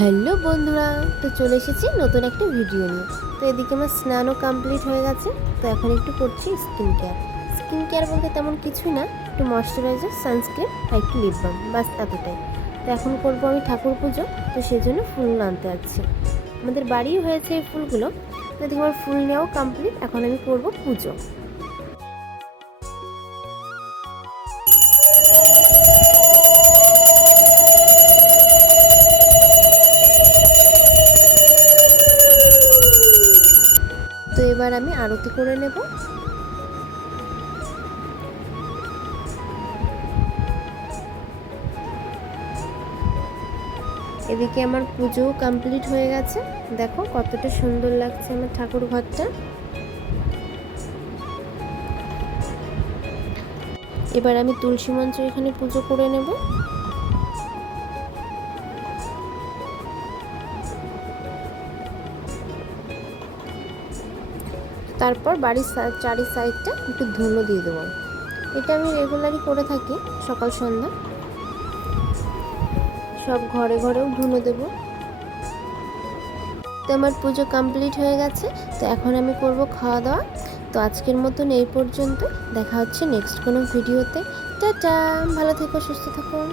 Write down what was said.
Hello বন্ধুরা, তো চলে এসেছি নতুন একটা ভিডিও নিয়ে। তো এদিকে আমার স্নানও কমপ্লিট হয়ে গেছে। তো এখন একটু করছি স্কিন কেয়ার বলতে তেমন কিছুই না, একটু ময়শ্চারাইজার, সানস্ক্রিন আর একটু লিপ বাম, বাস এতটাই। তো এখন করবো আমি ঠাকুর পুজো, তো সেই জন্য ফুল আনতে যাচ্ছি। আমাদের বাড়িও হয়েছে এই ফুলগুলো। তো এদিকে আমার ফুল নেওয়াও কমপ্লিট, এখন আমি করবো পুজো। তো এবার আমি আরতি করে নেব। এদিকে আমার পুজোও কমপ্লিট হয়ে গেছে। দেখো কতটা সুন্দর লাগছে আমার ঠাকুর ঘরটা। এবার আমি তুলসী মঞ্চ এখানে পুজো করে নেব। তারপর বাড়ির চারি সাইডটা একটু ধুনো দিয়ে দেবো। এটা আমি রেগুলারই করে থাকি, সকাল সন্ধ্যা সব ঘরে ঘরেও ধুনো দেব। তো আমার পুজো কমপ্লিট হয়ে গেছে। তো এখন আমি করব খাওয়া দাওয়া। তো আজকের মতন এই পর্যন্ত। দেখা হচ্ছে নেক্সট কোনো ভিডিওতে। টাটা, ভালো থেকো, সুস্থ থাকুন।